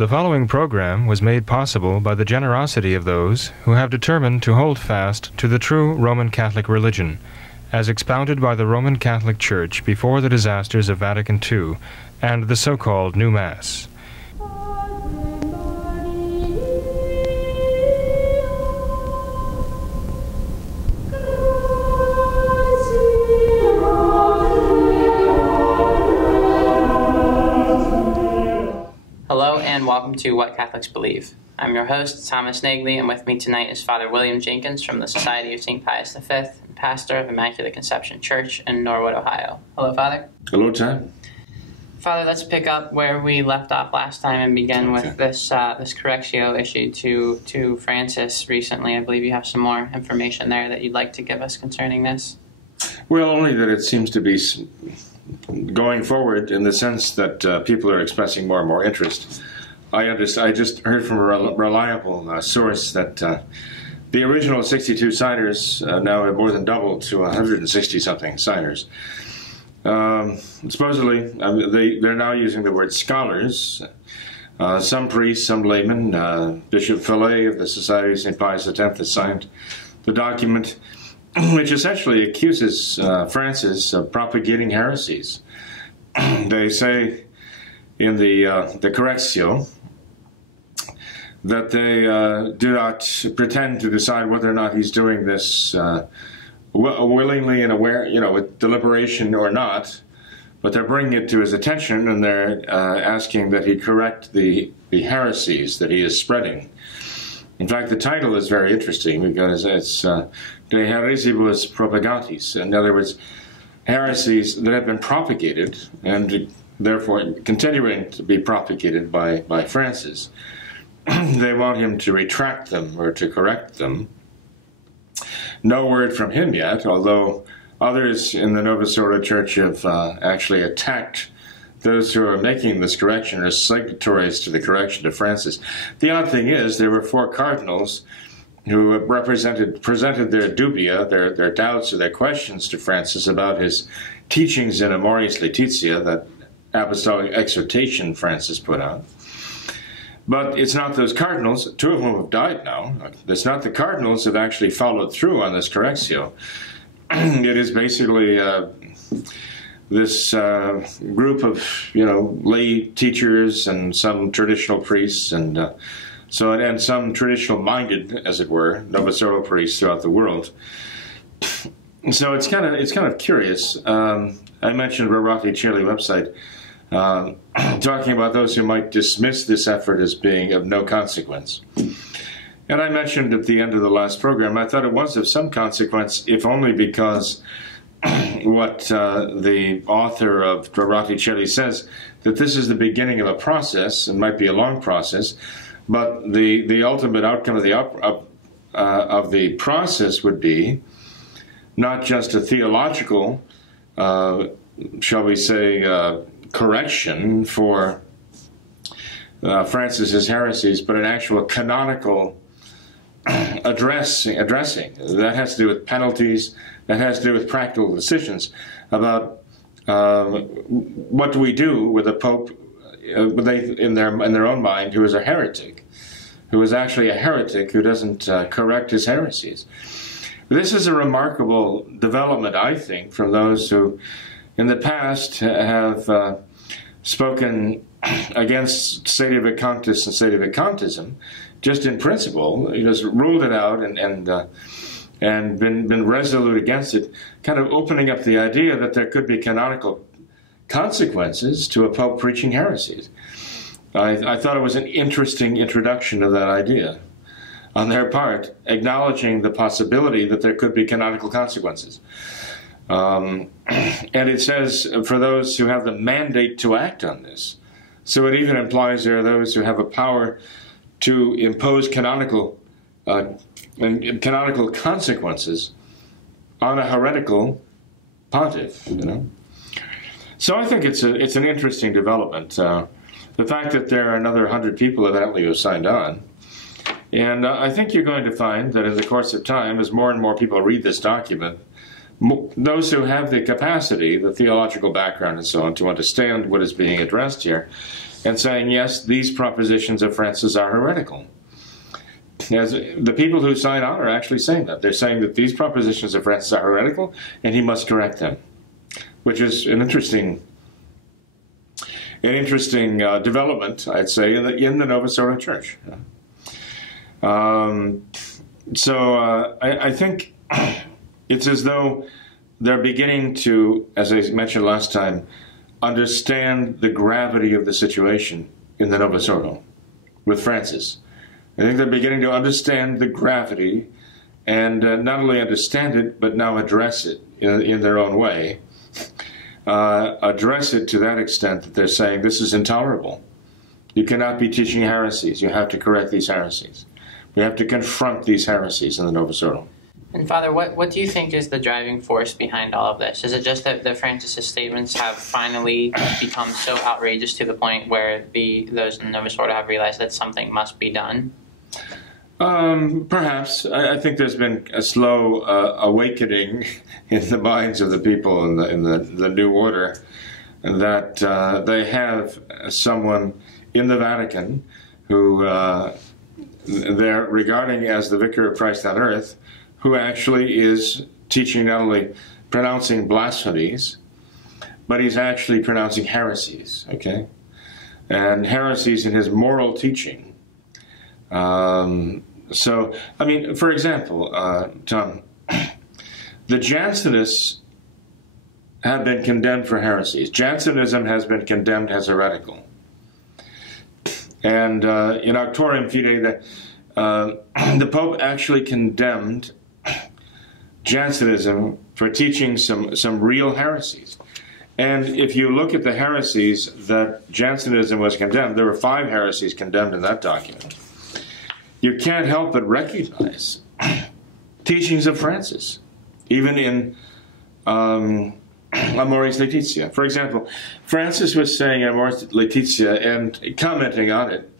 The following program was made possible by the generosity of those who have determined to hold fast to the true Roman Catholic religion, as expounded by the Roman Catholic Church before the disasters of Vatican II and the so-called New Mass. Hello and welcome to What Catholics Believe. I'm your host, Thomas Nagley, and with me tonight is Father William Jenkins from the Society of St. Pius V, and pastor of Immaculate Conception Church in Norwood, Ohio. Hello, Father. Hello, Tom. Father, let's pick up where we left off last time and begin with this correctio issued to Francis recently. I believe you have some more information there that you'd like to give us concerning this. Well, only that it seems to be going forward in the sense that people are expressing more and more interest. I just heard from a reliable source that the original 62 signers now have more than doubled to 160-something signers. Supposedly, they're now using the word scholars. Some priests, some laymen. Bishop Fillet of the Society of St. Pius X has signed the document, which essentially accuses Francis of propagating heresies. They say in the correctio that they do not pretend to decide whether or not he's doing this willingly and aware, with deliberation or not, but they're bringing it to his attention and they're asking that he correct the heresies that he is spreading. In fact, the title is very interesting because it's De heresibus propagatis. In other words, heresies that have been propagated and therefore continuing to be propagated by Francis. They want him to retract them or to correct them. No word from him yet, although others in the Novus Ordo Church have actually attacked those who are making this correction as signatories to the correction of Francis. The odd thing is, there were 4 cardinals who presented their dubia, their doubts or their questions to Francis about his teachings in Amoris Laetitia, that apostolic exhortation Francis put out. But it's not those cardinals, 2 of whom have died now. It's not the cardinals that have actually followed through on this correctio. It is basically this group of, lay teachers and some traditional priests and some traditional-minded, as it were, Novus Ordo priests throughout the world. So it's kind of curious. I mentioned Rorati Chile website, talking about those who might dismiss this effort as being of no consequence. And I mentioned at the end of the last program, I thought it was of some consequence, if only because what the author of Rorati Chile says, that this is the beginning of a process, and might be a long process, but the ultimate outcome of the process would be not just a theological, shall we say, correction for Francis's heresies, but an actual canonical addressing. That has to do with penalties, that has to do with practical decisions about what do we do with a pope in their own mind who is a heretic, who is actually a heretic who doesn't correct his heresies. This is a remarkable development, I think, from those who in the past have spoken against sedevacantist and sedevacantism, just in principle, just ruled it out and been resolute against it, kind of opening up the idea that there could be canonical consequences to a pope preaching heresies. I thought it was an interesting introduction of that idea on their part, acknowledging the possibility that there could be canonical consequences. And it says, for those who have the mandate to act on this. So it even implies there are those who have a power to impose canonical consequences on a heretical pontiff, So I think it's an interesting development. The fact that there are another 100 people evidently who signed on. And I think you're going to find that in the course of time, as more and more people read this document, those who have the capacity, the theological background and so on, to understand what is being addressed here, and saying, yes, these propositions of Francis are heretical. As the people who sign on are actually saying that. They're saying that these propositions of Francis are heretical, and he must correct them, which is an interesting development, I'd say, in the Novus Ordo Church. I think it's as though they're beginning to, as I mentioned last time, understand the gravity of the situation in the Novus Ordo with Francis. I think they're beginning to understand the gravity, and not only understand it, but now address it in their own way. Address it to that extent that they're saying, this is intolerable. You cannot be teaching heresies. You have to correct these heresies. We have to confront these heresies in the Novus Ordo. And Father, what do you think is the driving force behind all of this? Is it just that Francis' statements have finally become so outrageous to the point where those in the Novus Ordo have realized that something must be done? Perhaps. I think there's been a slow awakening in the minds of the people in the new order, that they have someone in the Vatican who they're regarding as the Vicar of Christ on earth, who actually is teaching, not only pronouncing blasphemies, but he's actually pronouncing heresies, okay? And heresies in his moral teaching. So, I mean, for example, Tom, the Jansenists have been condemned for heresies. Jansenism has been condemned as heretical. And in Auctorium Fidei, the Pope actually condemned Jansenism for teaching some real heresies. And if you look at the heresies that Jansenism was condemned, there were 5 heresies condemned in that document. You can't help but recognize teachings of Francis, even in Amoris Laetitia. For example, Francis was saying in Amoris Laetitia, and commenting on it,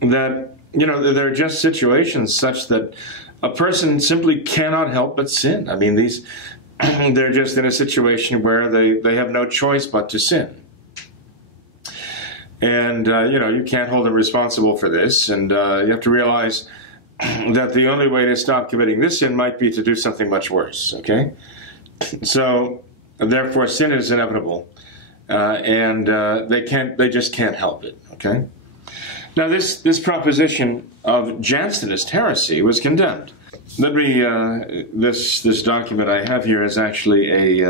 that, there are just situations such that a person simply cannot help but sin. I mean, they're just in a situation where they have no choice but to sin. And, you can't hold them responsible for this, and you have to realize that the only way to stop committing this sin might be to do something much worse, okay? So, therefore, sin is inevitable, and they just can't help it, okay? Now, this proposition of Jansenist heresy was condemned. Let me, this document I have here is actually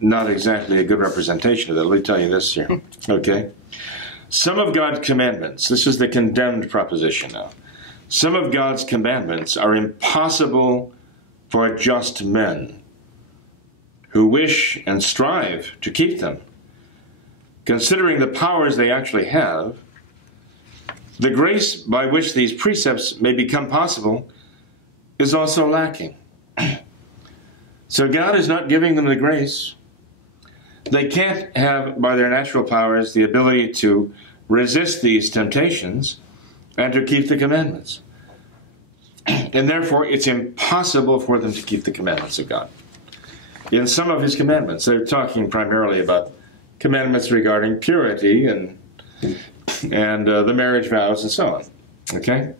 not exactly a good representation of that. Let me tell you this here, okay? Some of God's commandments, this is the condemned proposition now. Some of God's commandments are impossible for just men who wish and strive to keep them. Considering the powers they actually have, the grace by which these precepts may become possible is also lacking. So God is not giving them the grace. They can't have, by their natural powers, the ability to resist these temptations and to keep the commandments. And therefore, it's impossible for them to keep the commandments of God. In some of his commandments, they're talking primarily about commandments regarding purity and the marriage vows and so on. Okay?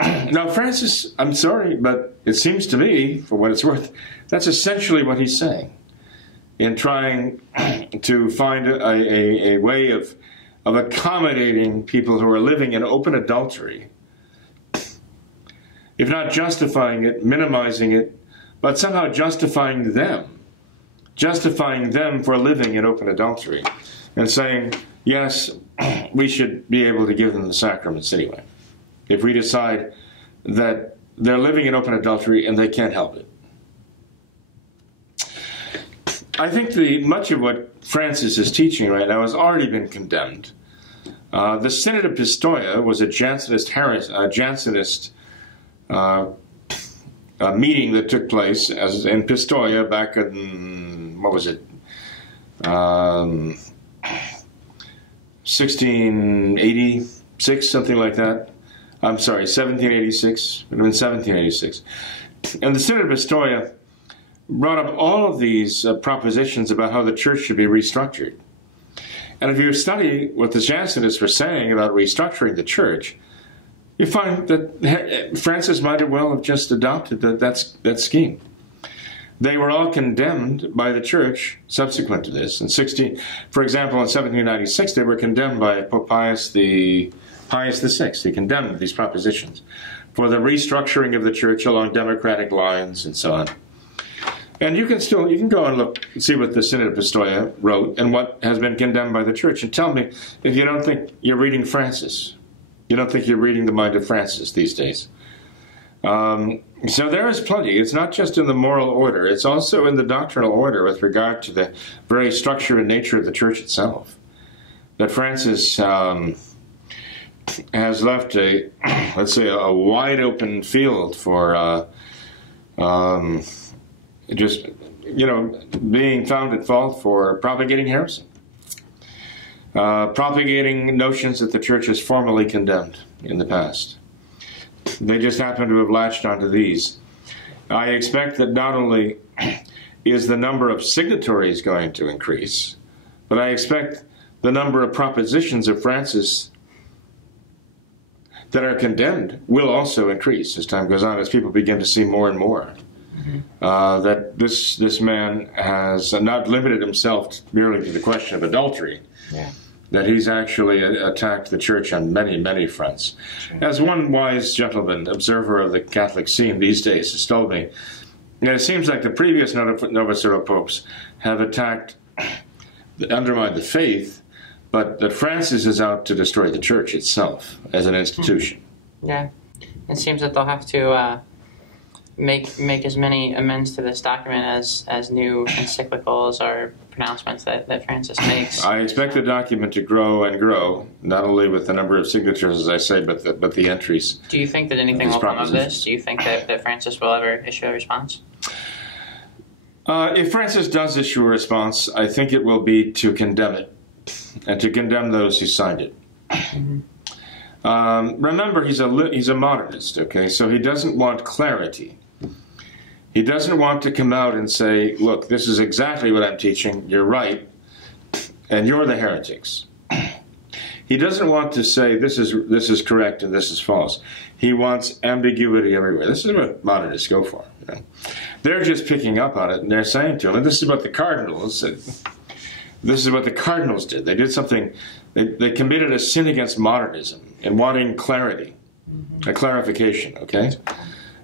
Now, Francis, I'm sorry, but it seems to me, for what it's worth, that's essentially what he's saying in trying to find a way of accommodating people who are living in open adultery, if not justifying it, minimizing it, but somehow justifying them for living in open adultery, and saying, yes, we should be able to give them the sacraments anyway, if we decide that they're living in open adultery and they can't help it. I think much of what Francis is teaching right now has already been condemned. The Synod of Pistoia was a Jansenist meeting that took place in Pistoia back in, 1686, something like that. I'm sorry, 1786. It would have been 1786. And the Synod of Pistoia brought up all of these propositions about how the church should be restructured. And if you study what the Jansenists were saying about restructuring the church, you find that Francis might as well have just adopted that scheme. They were all condemned by the church subsequent to this. For example, in 1796, they were condemned by Pope Pius VI. He condemned these propositions for the restructuring of the church along democratic lines and so on. And you can go and look and see what the Synod of Pistoia wrote and what has been condemned by the church, and tell me if you don't think you're reading Francis. You don't think you're reading the mind of Francis these days. So there is plenty. It's not just in the moral order. It's also in the doctrinal order with regard to the very structure and nature of the church itself. That Francis has left let's say, a wide open field for just, being found at fault for propagating heresy. Propagating notions that the church has formally condemned in the past. They just happen to have latched onto these. I expect that not only is the number of signatories going to increase, but I expect the number of propositions of Francis that are condemned will also increase as time goes on, as people begin to see more and more that this man has not limited himself merely to the question of adultery. Yeah. That he's actually attacked the church on many, many fronts. Sure. As one wise gentleman, observer of the Catholic scene these days, has told me, it seems like the previous Novus Ordo popes have undermined the faith, but that Francis is out to destroy the church itself as an institution. Yeah, it seems that they'll have to make as many amends to this document as new encyclicals or pronouncements that Francis makes. I expect the document to grow and grow, not only with the number of signatures, as I say, but the entries. Do you think that anything will come of this? Do you think that Francis will ever issue a response? If Francis does issue a response, I think it will be to condemn it, and to condemn those who signed it. Remember, he's a modernist, okay? So he doesn't want clarity. He doesn't want to come out and say, look, this is exactly what I'm teaching, you're right, and you're the heretics. He doesn't want to say this is correct and this is false. He wants ambiguity everywhere. This is what modernists go for. They're just picking up on it, and they're saying to him, and this is what the cardinals did. This is what the cardinals did. They did something, they committed a sin against modernism in wanting clarity, a clarification, okay?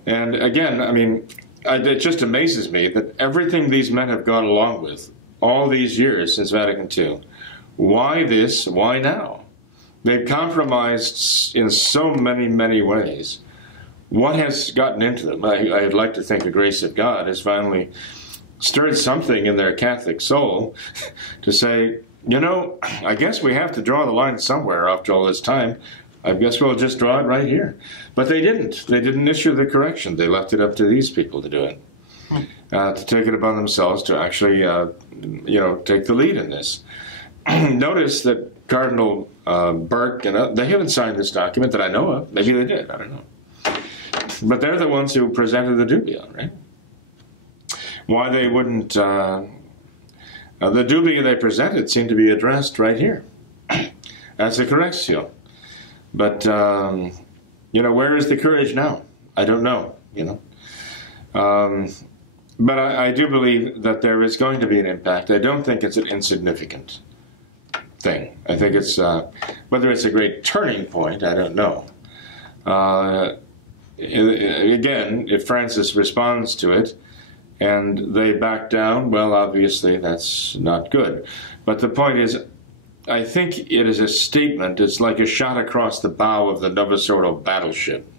And again, I mean, it just amazes me that everything these men have gone along with all these years since Vatican II, why this, why now? They've compromised in so many, many ways. What has gotten into them? I'd like to think the grace of God has finally stirred something in their Catholic soul to say, I guess we have to draw the line somewhere after all this time. I guess we'll just draw it right here. But they didn't. They didn't issue the correction. They left it up to these people to do it, to take it upon themselves to actually, take the lead in this. Notice that Cardinal Burke, they haven't signed this document that I know of. Maybe they did. I don't know. But they're the ones who presented the dubia, right? Why they wouldn't... the dubia they presented seemed to be addressed right here as a correctio. But, where is the courage now? I don't know, But I do believe that there is going to be an impact. I don't think it's an insignificant thing. I think it's, whether it's a great turning point, I don't know. Again, if Francis responds to it and they back down, well, obviously that's not good. But the point is, I think it is a statement. It's like a shot across the bow of the Novus Ordo battleship,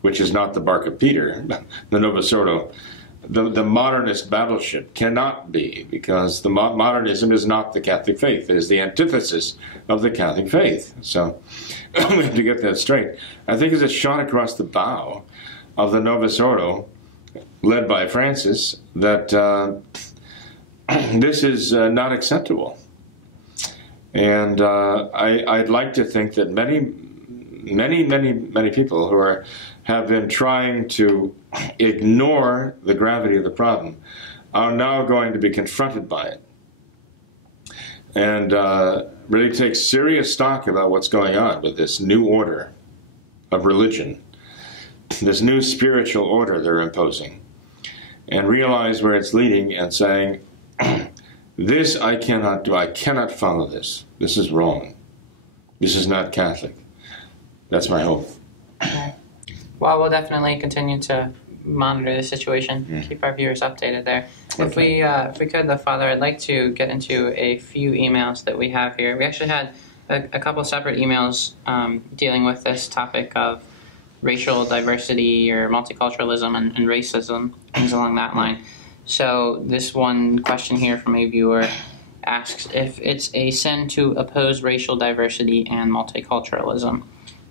which is not the bark of Peter. The Novus Ordo, the modernist battleship cannot be, because the modernism is not the Catholic faith. It is the antithesis of the Catholic faith. So we have to get that straight. I think it's a shot across the bow of the Novus Ordo, led by Francis, that this is not acceptable. And I'd like to think that many people who have been trying to ignore the gravity of the problem are now going to be confronted by it. and really take serious stock about what's going on with this new order of religion, this new spiritual order they're imposing, and realize where it's leading and saying, this I cannot do. I cannot follow this. This is wrong. This is not Catholic. That's my hope. Well, we'll definitely continue to monitor the situation, keep our viewers updated there. Okay. If we could, Father, I'd like to get into a few emails that we have here. We actually had a couple separate emails dealing with this topic of racial diversity or multiculturalism and racism, things along that line. So this one question here from a viewer asks if it's a sin to oppose racial diversity and multiculturalism.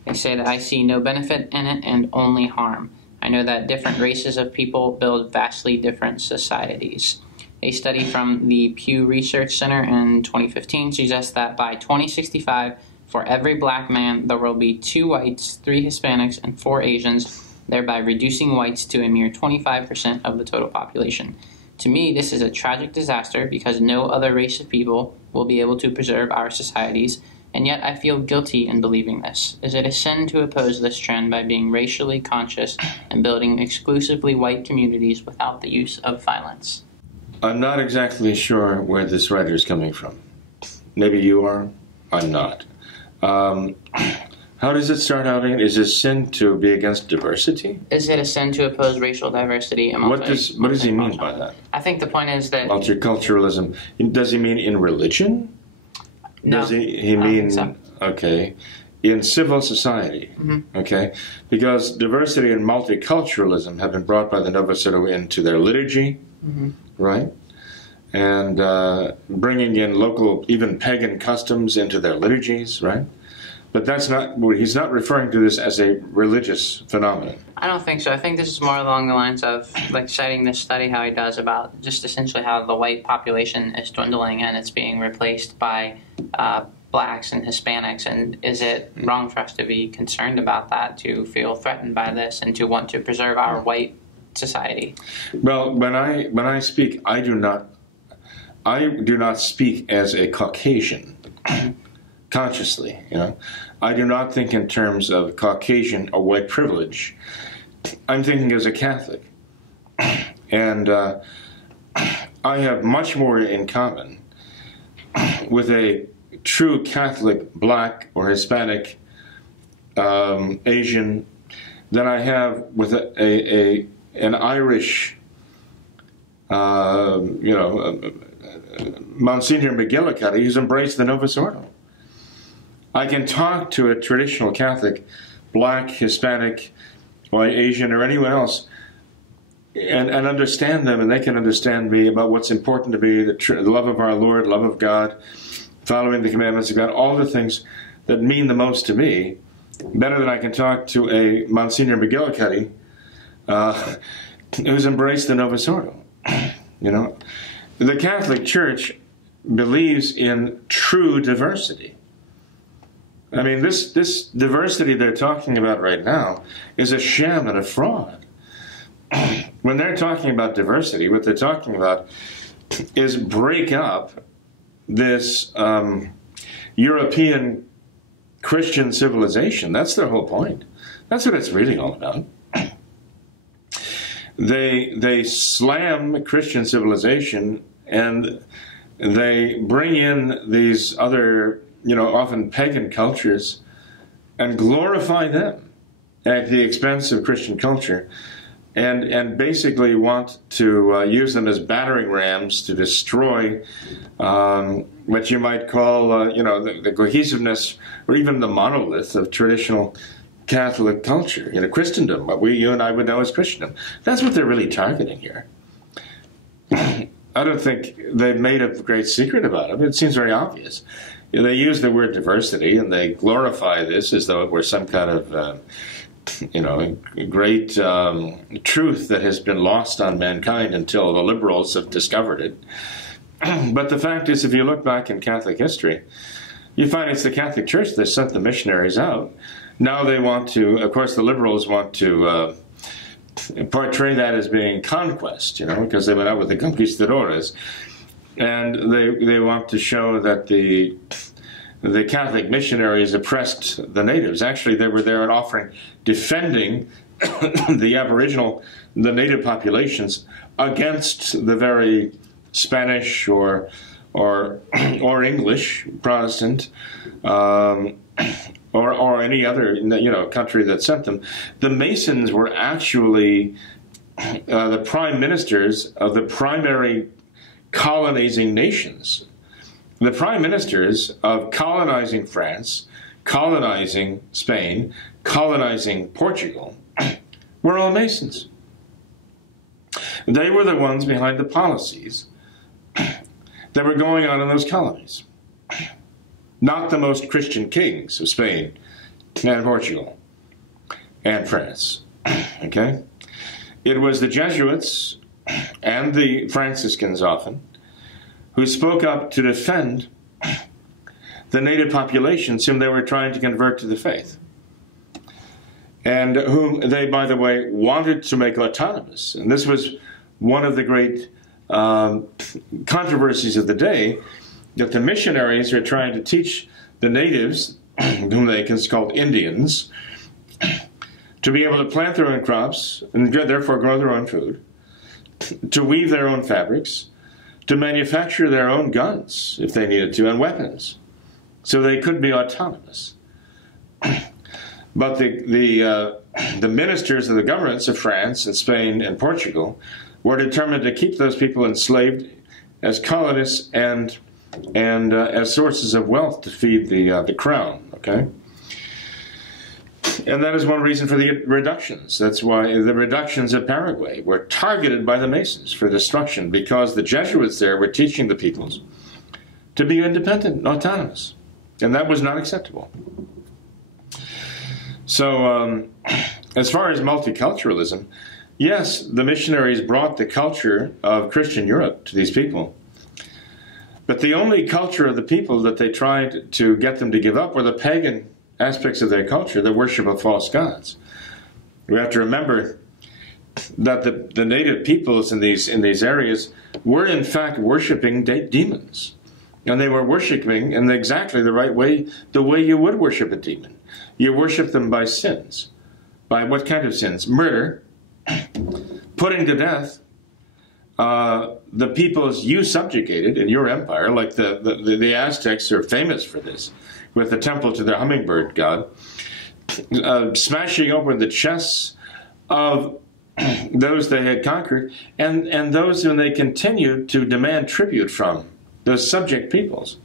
They say that I see no benefit in it and only harm. I know that different races of people build vastly different societies. A study from the Pew Research Center in 2015 suggests that by 2065, for every black man, there will be 2 whites, 3 Hispanics, and 4 Asians, thereby reducing whites to a mere 25% of the total population. To me, this is a tragic disaster because no other race of people will be able to preserve our societies, and yet I feel guilty in believing this. Is it a sin to oppose this trend by being racially conscious and building exclusively white communities without the use of violence? I'm not exactly sure where this writer is coming from. Maybe you are. I'm not. How does it start out? Is it a sin to be against diversity? Is it a sin to oppose racial diversity? And what does he mean by that? I think the point is that multiculturalism. Does he mean in religion? No, does he mean so. Okay, in civil society? Okay, because diversity and multiculturalism have been brought by the Novus Ordo into their liturgy, right? And bringing in local, even pagan customs into their liturgies, right? But that's not, he's not referring to this as a religious phenomenon. I don't think so. I think this is more along the lines of, like, citing this study, how he does about just essentially how the white population is dwindling and it's being replaced by blacks and Hispanics. And is it wrong for us to be concerned about that, to feel threatened by this, and to want to preserve our white society? Well, when I speak, I do not speak as a Caucasian. Consciously, I do not think in terms of Caucasian or white privilege. I'm thinking as a Catholic. And I have much more in common with a true Catholic black or Hispanic Asian than I have with an Irish, Monsignor McGillicuddy who's embraced the Novus Ordo. I can talk to a traditional Catholic, black, Hispanic, white, Asian, or anyone else, and understand them, and they can understand me about what's important to me, the love of our Lord, love of God, following the commandments of God, all the things that mean the most to me, better than I can talk to a Monsignor McGillicuddy who's embraced the Novus Ordo. The Catholic Church believes in true diversity. I mean, this diversity they're talking about right now is a sham and a fraud. When they're talking about diversity, what they're talking about is break up this European Christian civilization. That's their whole point. That's what it's really all about. They slam Christian civilization and they bring in these other, often pagan cultures and glorify them at the expense of Christian culture, and basically want to use them as battering rams to destroy what you might call, the cohesiveness or even the monolith of traditional Catholic culture, Christendom, what you and I would know as Christendom. That's what they're really targeting here. I don't think they've made a great secret about it. It seems very obvious. They use the word diversity and they glorify this as though it were some kind of, great truth that has been lost on mankind until the liberals have discovered it. But the fact is, if you look back in Catholic history, you find it's the Catholic Church that sent the missionaries out. Now they want to, of course, the liberals want to portray that as being conquest, because they went out with the conquistadores. And they want to show that the Catholic missionaries oppressed the natives. Actually, they were there and offering, defending the native populations against the very Spanish or English Protestant or any other country that sent them. The Masons were actually the prime ministers of the primary colonizing nations. The prime ministers of colonizing France, colonizing Spain, colonizing Portugal were all Masons. They were the ones behind the policies that were going on in those colonies. Not the most Christian kings of Spain and Portugal and France. Okay? It was the Jesuits and the Franciscans often who spoke up to defend the native populations whom they were trying to convert to the faith, and whom they, by the way, wanted to make autonomous. And this was one of the great controversies of the day, that the missionaries were trying to teach the natives, whom they called Indians, to be able to plant their own crops and therefore grow their own food, to weave their own fabrics, to manufacture their own guns, if they needed to, and weapons, so they could be autonomous. But the ministers of the governments of France and Spain and Portugal were determined to keep those people enslaved as colonists and as sources of wealth to feed the crown. Okay, and that is one reason for the reductions. That's why the reductions of Paraguay were targeted by the Masons for destruction, because the Jesuits there were teaching the peoples to be independent and autonomous, and that was not acceptable. So as far as multiculturalism, yes, the missionaries brought the culture of Christian Europe to these people, but the only culture of the people that they tried to get them to give up were the pagan aspects of their culture, the worship of false gods. We have to remember that the native peoples in these areas were in fact worshiping demons, and they were worshiping in exactly the right way, the way you would worship a demon. You worship them by sins. By what kind of sins? Murder, putting to death the peoples you subjugated in your empire, like the Aztecs are famous for this, with the temple to their hummingbird god, smashing open the chests of those they had conquered, and those whom they continued to demand tribute from, those subject peoples.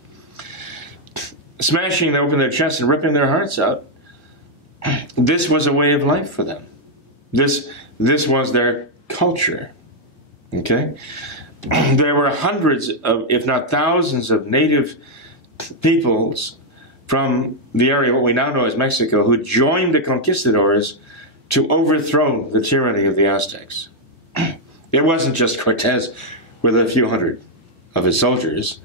Smashing open their chests and ripping their hearts out. This was a way of life for them. This was their culture. Okay? There were hundreds of, if not thousands of native peoples from the area, what we now know as Mexico, who joined the conquistadors to overthrow the tyranny of the Aztecs. It wasn't just Cortez with a few hundred of his soldiers,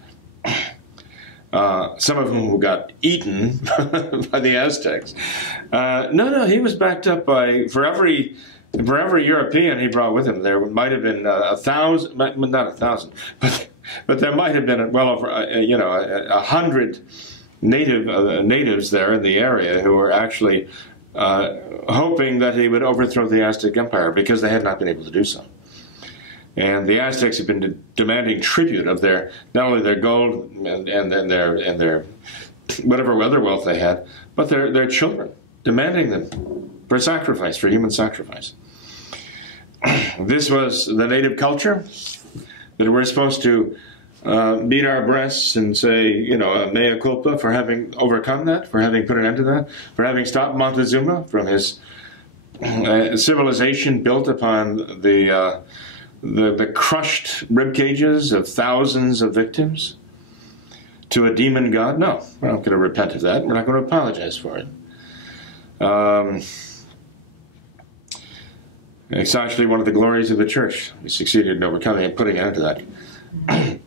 some of whom got eaten by the Aztecs. No, he was backed up by, for every European he brought with him, there might have been 1,000, not 1,000, but there might have been well over 100 natives there in the area who were actually hoping that he would overthrow the Aztec Empire, because they had not been able to do so. And the Aztecs had been demanding tribute of their, not only their gold and their whatever other wealth they had, but their children, demanding them for sacrifice, for human sacrifice. This was the native culture that we're supposed to beat our breasts and say, mea culpa for having overcome that, for having put an end to that, for having stopped Montezuma from his civilization built upon the crushed rib cages of thousands of victims to a demon god. No, we're not going to repent of that. We're not going to apologize for it. It's actually one of the glories of the church. We succeeded in overcoming and putting an end to that.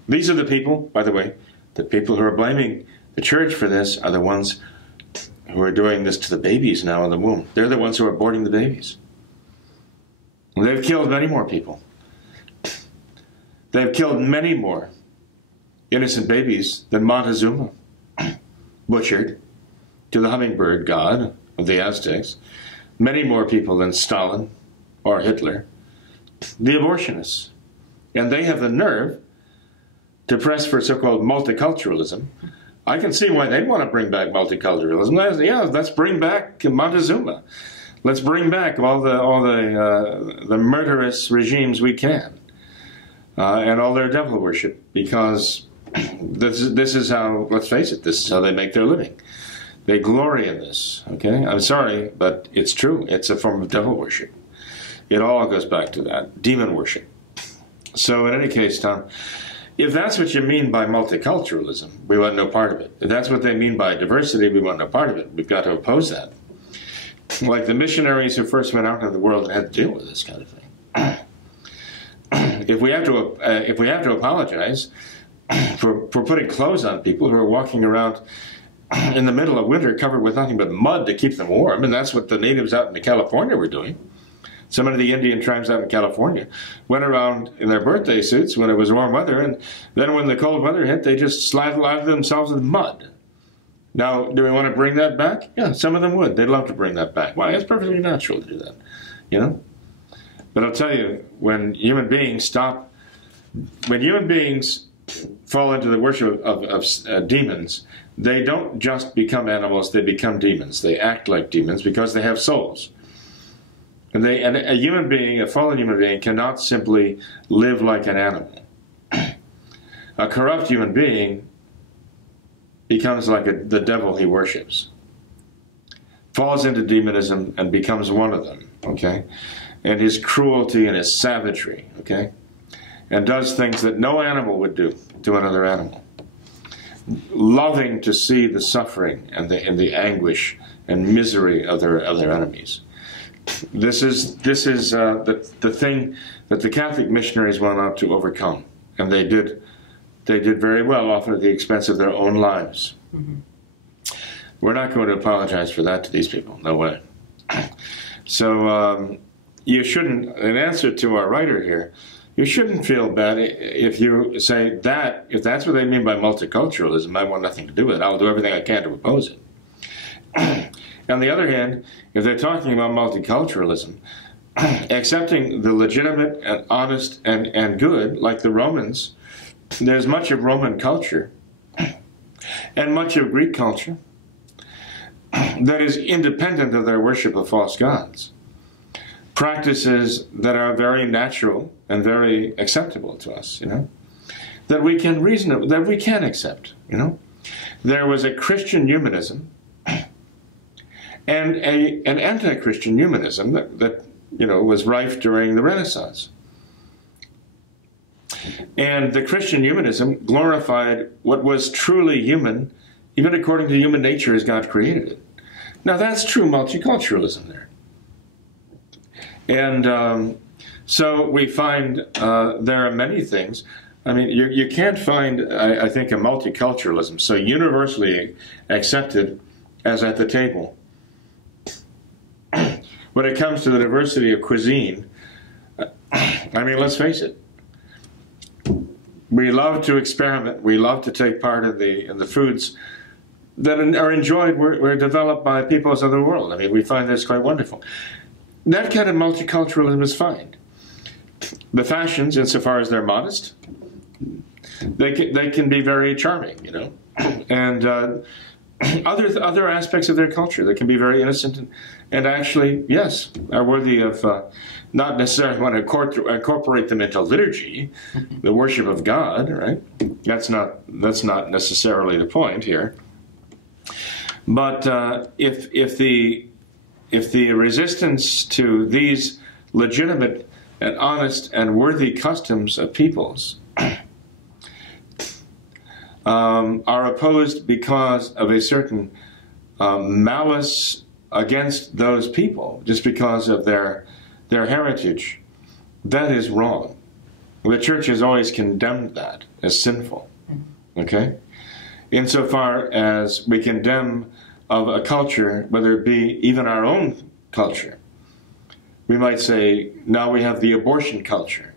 These are the people, by the way, the people who are blaming the church for this are the ones who are doing this to the babies now in the womb. They're the ones who are aborting the babies. They've killed many more people. They've killed many more innocent babies that Montezuma butchered to the hummingbird god of the Aztecs, many more people than Stalin or Hitler, the abortionists. And they have the nerve to press for so-called multiculturalism. I can see why they'd want to bring back multiculturalism. Yeah, let's bring back Montezuma. Let's bring back all the murderous regimes we can, and all their devil worship, because this is how, let's face it, this is how they make their living. They glory in this, okay? I'm sorry, but it's true. It's a form of devil worship. It all goes back to that, demon worship. So in any case, Tom, if that's what you mean by multiculturalism, we want no part of it. If that's what they mean by diversity, we want no part of it. We've got to oppose that. Like the missionaries who first went out into the world and had to deal with this kind of thing. If we have to apologize for putting clothes on people who are walking around in the middle of winter covered with nothing but mud to keep them warm, and that's what the natives out in California were doing. Some of the Indian tribes out in California went around in their birthday suits when it was warm weather, and then when the cold weather hit, they just slathered themselves with mud. Now, do we want to bring that back? Yeah, some of them would. They'd love to bring that back. Why? It's perfectly natural to do that, you know? But I'll tell you, when human beings fall into the worship of demons, they don't just become animals, they become demons. They act like demons because they have souls. And a human being, a fallen human being, cannot simply live like an animal. A corrupt human being becomes like the devil he worships. Falls into demonism and becomes one of them, okay? And his cruelty and his savagery, okay? And does things that no animal would do to another animal. Loving to see the suffering and the anguish and misery of their enemies. This is the thing that the Catholic missionaries went out to overcome, and they did very well, often at the expense of their own lives. Mm-hmm. We're not going to apologize for that to these people, no way. So you shouldn't, in answer to our writer here, you shouldn't feel bad if you say that, if that's what they mean by multiculturalism, I want nothing to do with it. I'll do everything I can to oppose it. On the other hand, if they're talking about multiculturalism, accepting the legitimate and honest and good, like the Romans, there's much of Roman culture and much of Greek culture that is independent of their worship of false gods. Practices that are very natural and very acceptable to us, you know, that we can accept, you know. There was a Christian humanism and an anti-Christian humanism that you know was rife during the Renaissance. And the Christian humanism glorified what was truly human, even according to human nature as God created it. Now that's true multiculturalism there. And so we find there are many things. I mean, you can't find, I think, a multiculturalism so universally accepted as at the table. When it comes to the diversity of cuisine, I mean, let's face it. We love to experiment. We love to take part in the foods that are enjoyed, were developed by peoples of the world. I mean, we find this quite wonderful. That kind of multiculturalism is fine. The fashions, insofar as they're modest, they can be very charming, you know, and other aspects of their culture that can be very innocent and actually, yes, are worthy of not necessarily want to incorporate them into liturgy, the worship of God, right? That's not necessarily the point here. But if the resistance to these legitimate and honest and worthy customs of peoples are opposed because of a certain malice against those people, just because of their heritage, that is wrong. The Church has always condemned that as sinful, okay? Insofar as we condemn of a culture, whether it be even our own culture, we might say, now we have the abortion culture.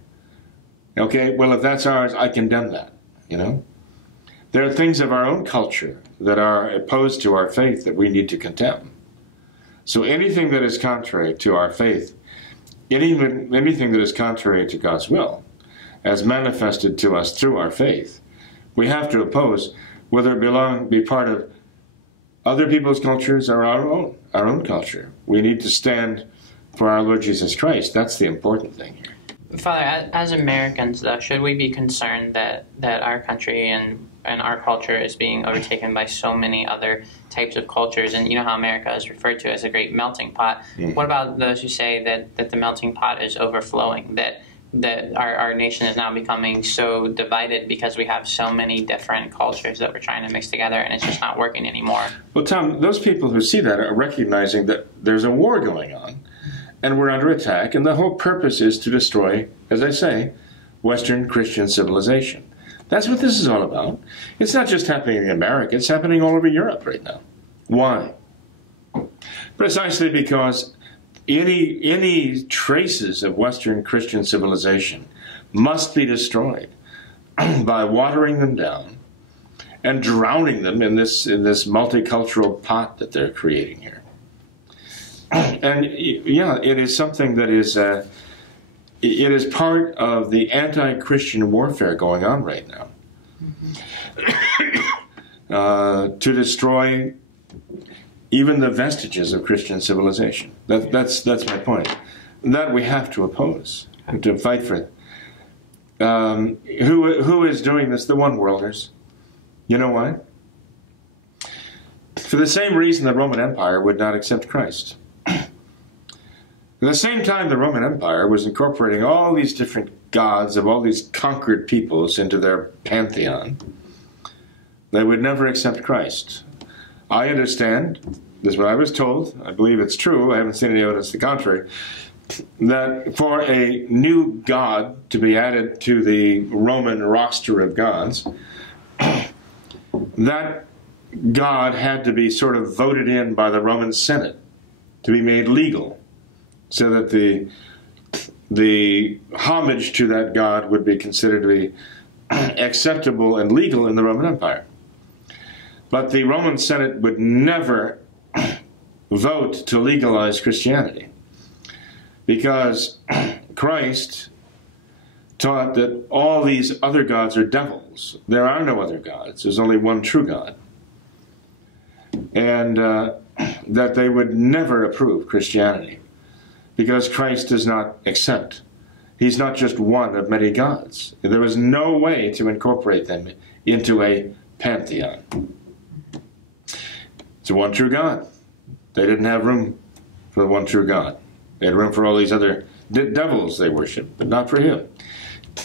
Okay, well, if that's ours, I condemn that, you know? There are things of our own culture that are opposed to our faith that we need to condemn. So anything that is contrary to our faith, anything that is contrary to God's will, as manifested to us through our faith, we have to oppose, whether it be part of other people's cultures or our own culture. We need to stand for our Lord Jesus Christ. That's the important thing here. Father, as Americans, though, should we be concerned that our country and our culture is being overtaken by so many other types of cultures? And you know how America is referred to as a great melting pot. Mm-hmm. What about those who say that the melting pot is overflowing, that our nation is now becoming so divided because we have so many different cultures that we're trying to mix together, and it's just not working anymore? Well, Tom, those people who see that are recognizing that there's a war going on, and we're under attack, and the whole purpose is to destroy, as I say, Western Christian civilization. That's what this is all about. It's not just happening in America, it's happening all over Europe right now. Why? Precisely because any traces of Western Christian civilization must be destroyed by watering them down and drowning them in this multicultural pot that they're creating here. And yeah, it is something that is it is part of the anti-Christian warfare going on right now. Mm-hmm. To destroy even the vestiges of Christian civilization. That's my point. That we have to oppose, to fight for it. Who is doing this? The one-worlders. You know why? For the same reason the Roman Empire would not accept Christ. At the same time, the Roman Empire was incorporating all these different gods of all these conquered peoples into their pantheon. They would never accept Christ. I understand, this is what I was told, I believe it's true, I haven't seen any evidence to the contrary, that for a new god to be added to the Roman roster of gods, that god had to be sort of voted in by the Roman Senate to be made legal, so that the homage to that god would be considered to be acceptable and legal in the Roman Empire. But the Roman Senate would never vote to legalize Christianity, because Christ taught that all these other gods are devils. There are no other gods. There's only one true God. And that they would never approve Christianity, because Christ does not accept. He's not just one of many gods. There was no way to incorporate them into a pantheon. It's a one true God. They didn't have room for the one true God. They had room for all these other devils they worshiped, but not for him.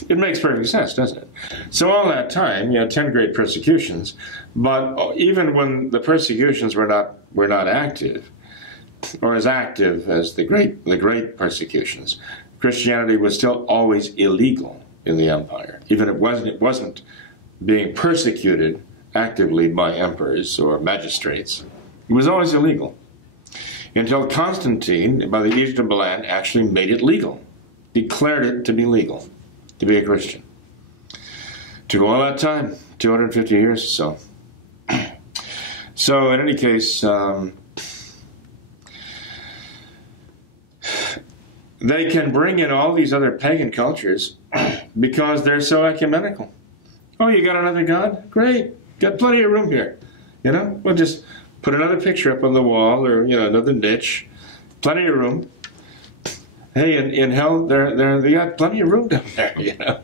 It makes perfect sense, doesn't it? So all that time, 10 great persecutions, but even when the persecutions were not active, or as active as the great persecutions, Christianity was still always illegal in the empire. Even it wasn't being persecuted actively by emperors or magistrates. It was always illegal, until Constantine, by the Edict of Milan, actually made it legal, declared it to be legal, to be a Christian. Took all that time, 250 years or so. So in any case, they can bring in all these other pagan cultures because they're so ecumenical. Oh, you got another god? Great. Got plenty of room here. We'll just put another picture up on the wall, or, another niche. Plenty of room. Hey, in hell, they got plenty of room down there,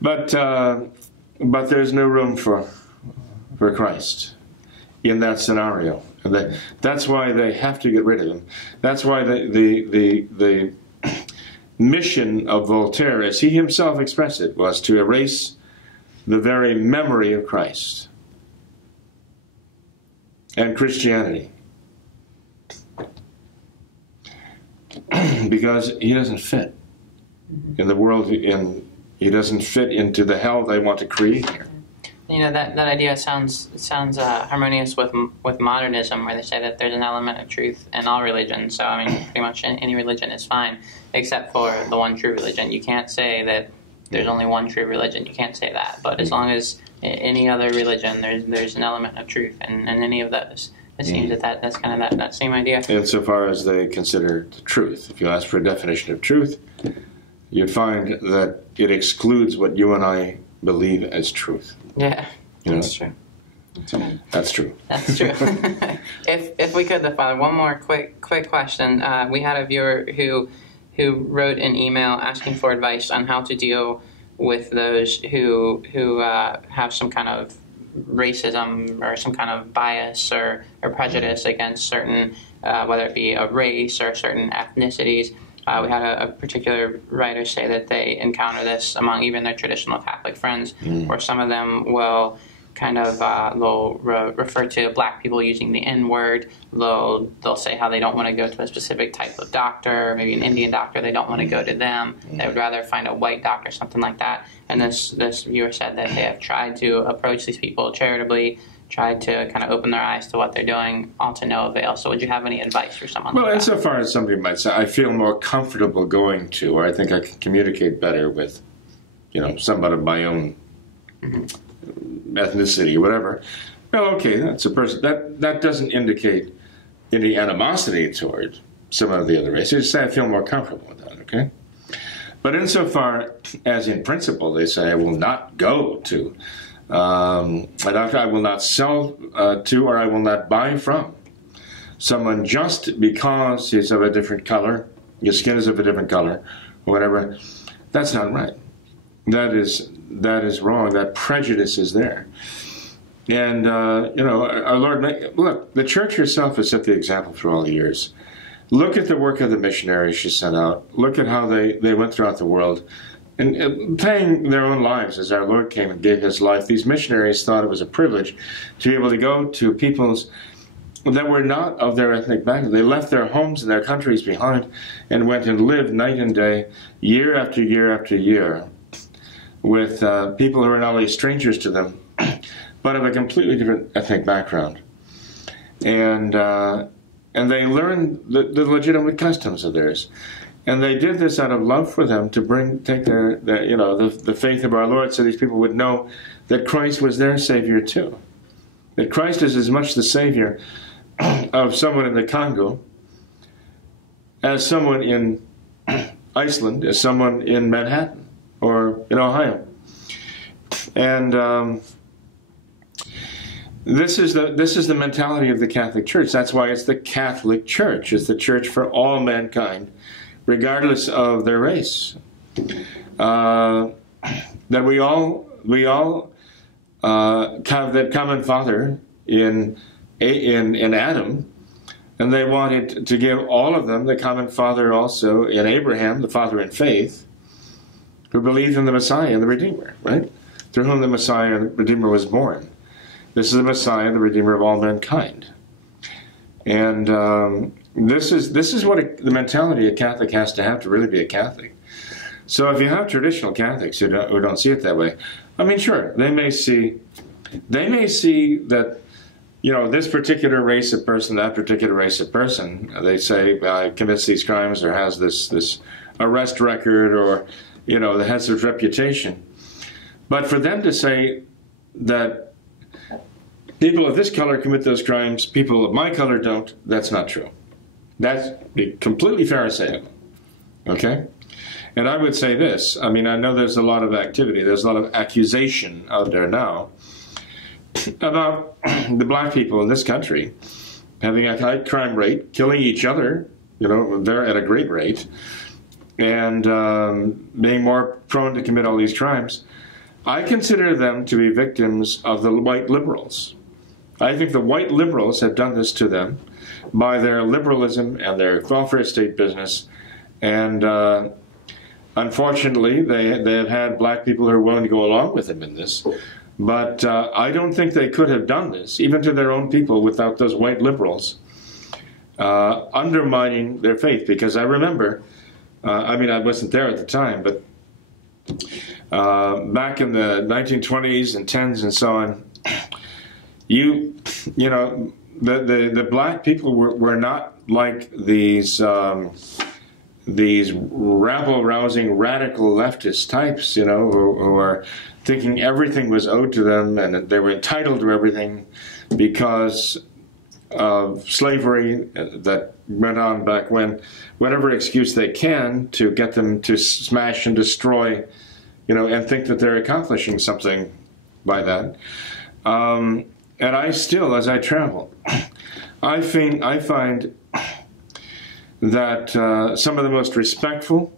But there's no room for Christ in that scenario. And that's why they have to get rid of him. That's why the mission of Voltaire, as he himself expressed it, was to erase the very memory of Christ and Christianity, because he doesn't fit in the world, he doesn't fit into the hell they want to create here. That idea sounds harmonious with modernism, where they say that there's an element of truth in all religions. So, pretty much any religion is fine, except for the one true religion. You can't say there's only one true religion. You can't say that. But as long as any other religion, there's an element of truth in any of those. It seems that's kind of that same idea. Insofar as they consider the truth. If you ask for a definition of truth, you'd find that it excludes what you and I believe as truth. Yeah, that's true. That's true. That's true. If we could, Father, one more quick question. We had a viewer who wrote an email asking for advice on how to deal with those who have some kind of racism or some kind of bias or prejudice against certain, whether it be a race or certain ethnicities. We had a particular writer say that they encounter this among even their traditional Catholic friends, where some of them will kind of they'll refer to black people using the N-word. They'll say how they don't want to go to a specific type of doctor, maybe an Indian doctor. They don't want to go to them. They would rather find a white doctor, something like that. And this viewer said that they have tried to approach these people charitably, tried to kind of open their eyes to what they're doing, all to no avail. So would you have any advice for someone like that? Well, insofar as somebody might say, I feel more comfortable going to, or I think I can communicate better with, somebody of my own ethnicity or whatever. Well, okay, that's a person. That doesn't indicate any animosity toward some of the other races. Just say I feel more comfortable with that, okay? But insofar as in principle they say I will not go to a doctor, I will not sell to, or I will not buy from someone just because he's of a different color, his skin is of a different color, or whatever, that's not right. That is wrong. That prejudice is there. And, our Lord, look, the church herself has set the example through all the years. Look at the work of the missionaries she sent out. Look at how they went throughout the world. And paying their own lives as our Lord came and gave his life, these missionaries thought it was a privilege to be able to go to peoples that were not of their ethnic background. They left their homes and their countries behind and went and lived night and day, year after year after year, with people who are not only strangers to them, but of a completely different ethnic background. And they learned the legitimate customs of theirs. And they did this out of love for them to take the faith of our Lord, so these people would know that Christ was their Savior too. That Christ is as much the Savior of someone in the Congo as someone in Iceland, as someone in Manhattan or in Ohio. And this is the mentality of the Catholic Church. That's why it's the Catholic Church. It's the church for all mankind, regardless of their race. That we all have that common father in Adam, and they wanted to give all of them the common father also in Abraham, the father in faith, who believed in the Messiah and the Redeemer, right? Through whom the Messiah and the Redeemer was born. This is the Messiah, the Redeemer of all mankind. And this is what the mentality a Catholic has to really be a Catholic. So if you have traditional Catholics who don't see it that way, I mean, sure, they may see that, this particular race of person, that particular race of person, they say commits these crimes or has this arrest record or, that has this reputation. But for them to say that people of this color commit those crimes, people of my color don't, that's not true. That's completely Pharisaical, okay? And I would say this, I mean, I know there's a lot of activity, there's a lot of accusation out there now about the black people in this country having a high crime rate, killing each other, they're at a great rate, and being more prone to commit all these crimes. I consider them to be victims of the white liberals. I think the white liberals have done this to them by their liberalism and their welfare state business, and unfortunately they have had black people who are willing to go along with them in this. But I don't think they could have done this, even to their own people, without those white liberals undermining their faith. Because I remember, I wasn't there at the time, but back in the 1920s and 10s and so on, the black people were not like these these rabble-rousing radical leftist types, you know, who are thinking everything was owed to them and they were entitled to everything because of slavery that went on back when, whatever excuse they can to get them to smash and destroy, you know, and think that they're accomplishing something by that. And I still, as I travel, I find that some of the most respectful,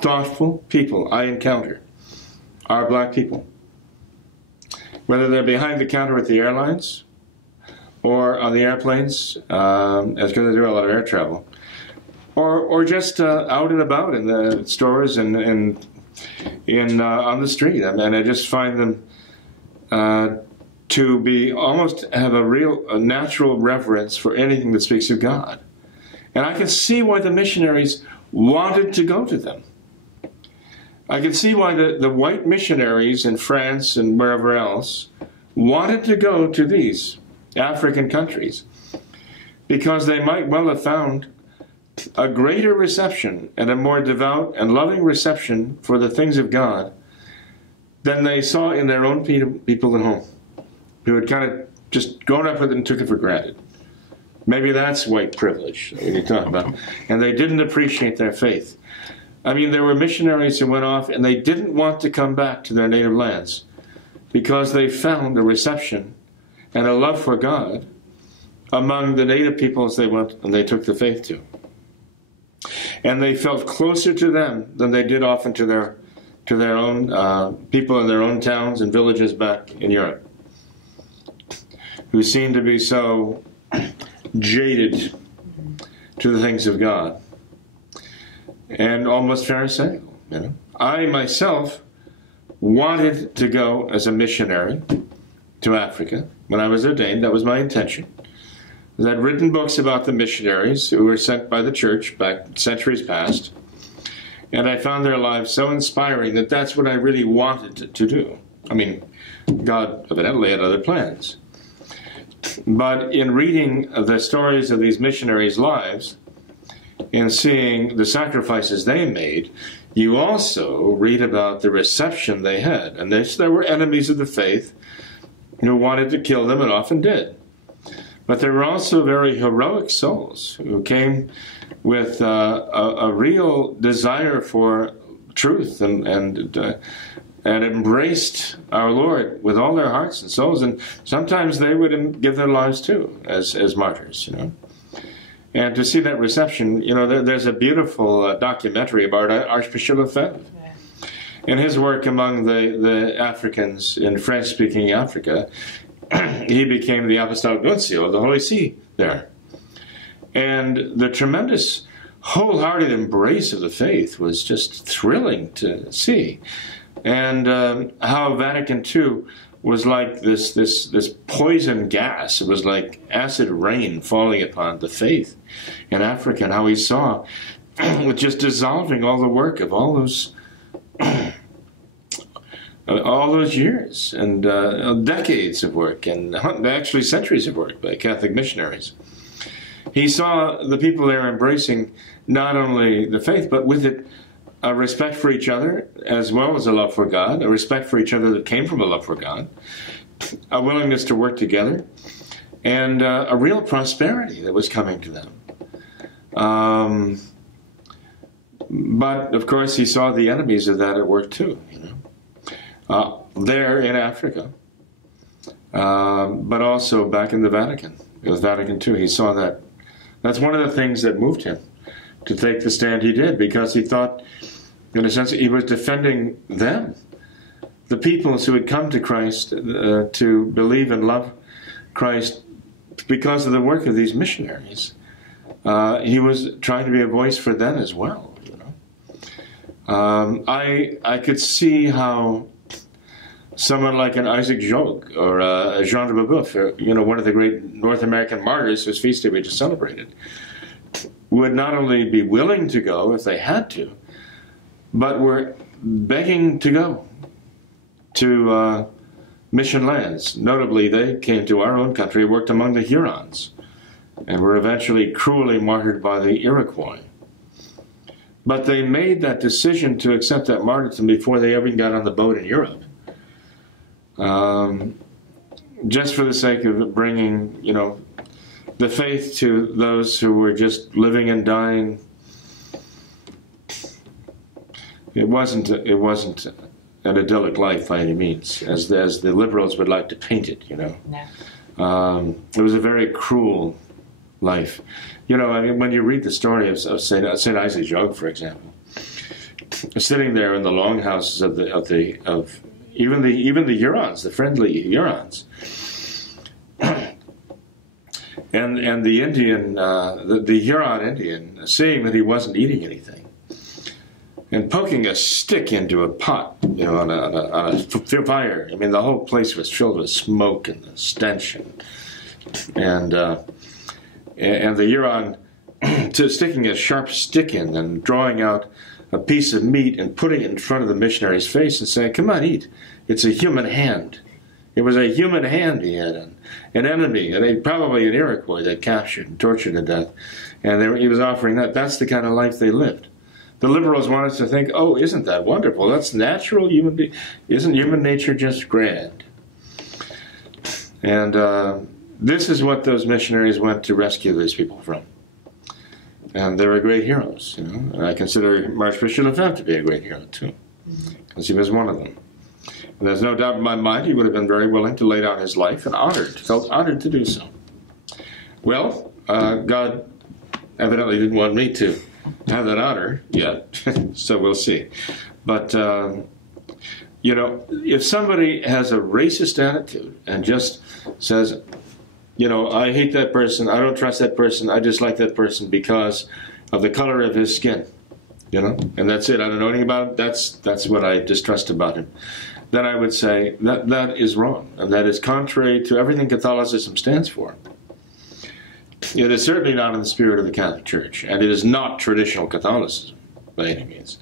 thoughtful people I encounter are black people. Whether they're behind the counter at the airlines or on the airplanes, as because I do a lot of air travel, or just out and about in the stores and on the street. I mean, I just find them to be almost have a natural reverence for anything that speaks of God. And I can see why the missionaries wanted to go to them. I can see why the white missionaries in France and wherever else wanted to go to these African countries, because they might well have found a greater reception and a more devout and loving reception for the things of God than they saw in their own people at home, who had kind of just grown up with it and took it for granted. Maybe that's white privilege that you talk about. And they didn't appreciate their faith. I mean, there were missionaries who went off and they didn't want to come back to their native lands because they found a reception and a love for God among the native peoples they went and they took the faith to. And they felt closer to them than they did often to their own people in their own towns and villages back in Europe, who seemed to be so jaded to the things of God and almost pharisaical. You know, I myself wanted to go as a missionary to Africa when I was ordained. That was my intention. I'd written books about the missionaries who were sent by the church back centuries past, and I found their lives so inspiring that that's what I really wanted to do. I mean, God evidently had other plans. But in reading the stories of these missionaries' lives and seeing the sacrifices they made, you also read about the reception they had. And there were enemies of the faith who wanted to kill them and often did. But there were also very heroic souls who came with a real desire for truth and embraced our Lord with all their hearts and souls, and sometimes they would give their lives too as martyrs, you know. And to see that reception, you know, there's a beautiful documentary about Archbishop Lefebvre and his work among the Africans in French-speaking Africa. He became the Apostolic Nuncio of the Holy See there. And the tremendous wholehearted embrace of the faith was just thrilling to see. And how Vatican II was like this poison gas. It was like acid rain falling upon the faith in Africa, and how he saw it just dissolving all the work of all those years and decades of work, and actually centuries of work by Catholic missionaries. He saw the people there embracing not only the faith, but with it a respect for each other, as well as a love for God, a respect for each other that came from a love for God, a willingness to work together, and a real prosperity that was coming to them. But, of course, he saw the enemies of that at work, too, you know, there in Africa, but also back in the Vatican. It was Vatican II. He saw that. That's one of the things that moved him to take the stand he did, because he thought, in a sense, he was defending them, the peoples who had come to Christ to believe and love Christ because of the work of these missionaries. He was trying to be a voice for them as well. You know, I could see how someone like an Isaac Jogues or Jean de Brebeuf, you know, one of the great North American martyrs whose feast day we just celebrated, would not only be willing to go if they had to, but were begging to go to mission lands. Notably, they came to our own country, worked among the Hurons, and were eventually cruelly martyred by the Iroquois. But they made that decision to accept that martyrdom before they ever got on the boat in Europe. Just for the sake of bringing, the faith to those who were just living and dying. It wasn't an idyllic life by any means, as the liberals would like to paint it, No. It was a very cruel life. When you read the story of Saint Isaac Jogues, for example, sitting there in the longhouses of even the Hurons, the friendly Hurons, and the Indian, the Huron Indian, seeing that he wasn't eating anything, and poking a stick into a pot, on a fire. I mean, the whole place was filled with smoke and the stench, and the Huron sticking a sharp stick in and drawing out a piece of meat and putting it in front of the missionary's face and saying, "Come on, eat. It's a human hand." It was a human hand he had, an enemy, and probably an Iroquois that captured and tortured to death. And he was offering that. That's the kind of life they lived. The liberals want us to think, "Oh, isn't that wonderful? That's natural human being. Isn't human nature just grand?" And this is what those missionaries went to rescue these people from. And they were great heroes, And I consider Archbishop Lefebvre to be a great hero, too, because he was one of them. And there's no doubt in my mind he would have been very willing to lay down his life and felt honored to do so. Well, God evidently didn't want me to have that honor yet, so we'll see. But, if somebody has a racist attitude and just says, I hate that person, I don't trust that person, I dislike that person because of the color of his skin, and that's it, I don't know anything about him, that's what I distrust about him, then I would say that is wrong, and that is contrary to everything Catholicism stands for. It is certainly not in the spirit of the Catholic Church, and it is not traditional Catholicism by any means.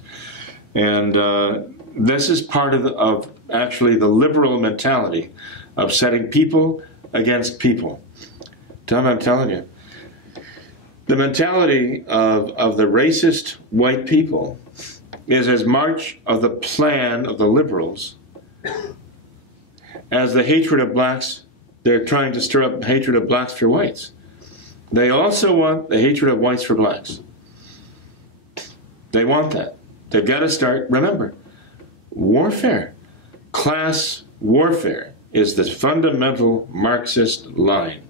And this is part of actually the liberal mentality of setting people against people. Tom, I'm telling you, the mentality of the racist white people is as much of the plan of the liberals as the hatred of blacks. They're trying to stir up hatred of blacks for whites. They also want the hatred of whites for blacks. They want that. They've got to start, remember, warfare, class warfare is the fundamental Marxist line.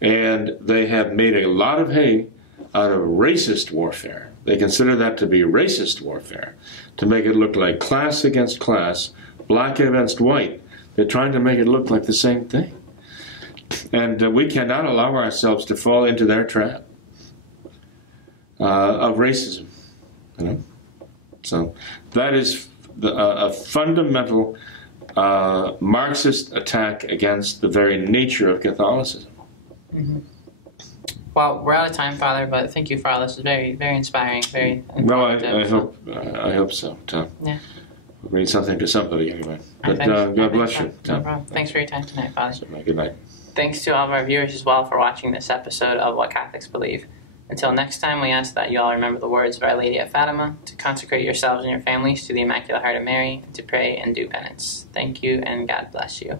And they have made a lot of hay out of racist warfare. They consider that to be racist warfare, to make it look like class against class, black against white. They're trying to make it look like the same thing. And we cannot allow ourselves to fall into their trap of racism. So that is a fundamental Marxist attack against the very nature of Catholicism. Mm-hmm. Well, we're out of time, Father, but thank you for all this. It was very, very inspiring, very informative. Well, I hope so, Tom. Yeah. We'll read something to somebody anyway. But God bless you, Tom. No problem. Thanks for your time tonight, Father. Good night. Thanks to all of our viewers as well for watching this episode of What Catholics Believe. Until next time, we ask that you all remember the words of Our Lady at Fatima, to consecrate yourselves and your families to the Immaculate Heart of Mary, and to pray and do penance. Thank you, and God bless you.